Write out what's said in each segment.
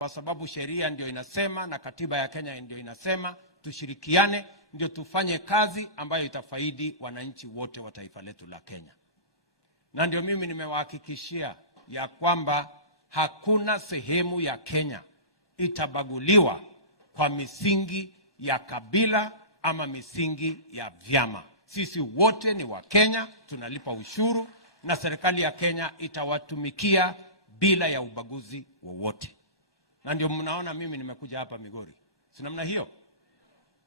kwa sababu sheria ndio inasema na katiba ya Kenya ndio inasema tushirikiane, ndio tufanye kazi ambayo itafaidi wananchi wote wa taifa letu la Kenya. Na ndio mimi nimewahakikishia ya kwamba hakuna sehemu ya Kenya itabaguliwa kwa misingi ya kabila ama misingi ya vyama. Sisi wote ni wa Kenya, tunalipa ushuru na serikali ya Kenya itawatumikia bila ya ubaguzi wowote. Na ndio mnaona mimi nimekuja hapa Migori. Si namna hiyo?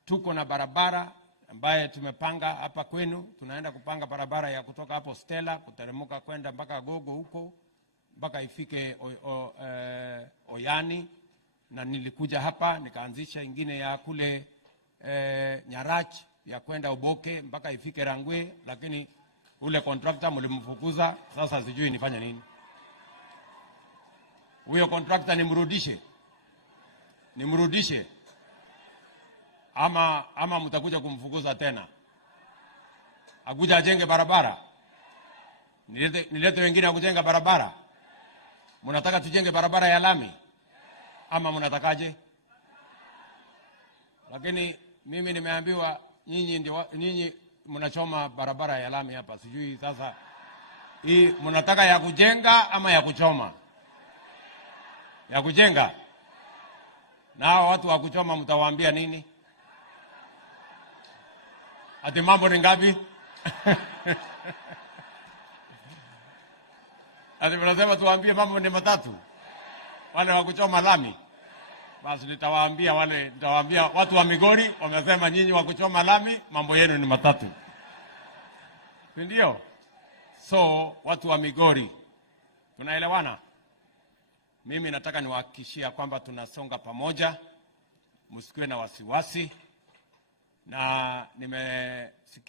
Tuko na barabara ambaye tumepanga hapa kwenu, tunaenda kupanga barabara ya kutoka hapo Stella kuteremuka kwenda mpaka Gogo huko mpaka ifike Oyani, na nilikuja hapa nikaanzisha ingine ya kule Nyarach ya kwenda Oboke mpaka ifike Rangwe, lakini ule contractor mlimfukuza. Sasa sijui nifanye nini. Huyo contractor nimrudishe ama mtakuja kumfukuza tena? Akuja ajenge barabara, nilete wengine akujenga barabara? Mnataka tujenge barabara ya lami ama mnatakaje? Lakini mimi nimeambiwa nyinyi mnachoma barabara ya lami hapa. Sijui sasa hii mnataka ya kujenga ama ya kuchoma? Ya kujenga. Na hao watu wa kuchoma mtawaambia nini? Ati mambo ni ngapi? Ati mnasema tuwaambie mambo ni matatu? Wale wa kuchoma lami. Basi nitawaambia watu wa Migori wamesema nyinyi wa kuchoma lami mambo yenu ni matatu. Ndio? So watu wa Migori tunaelewana? Mimi nataka niwahakikishia kwamba tunasonga pamoja, msikuwe na wasiwasi, na nimesikia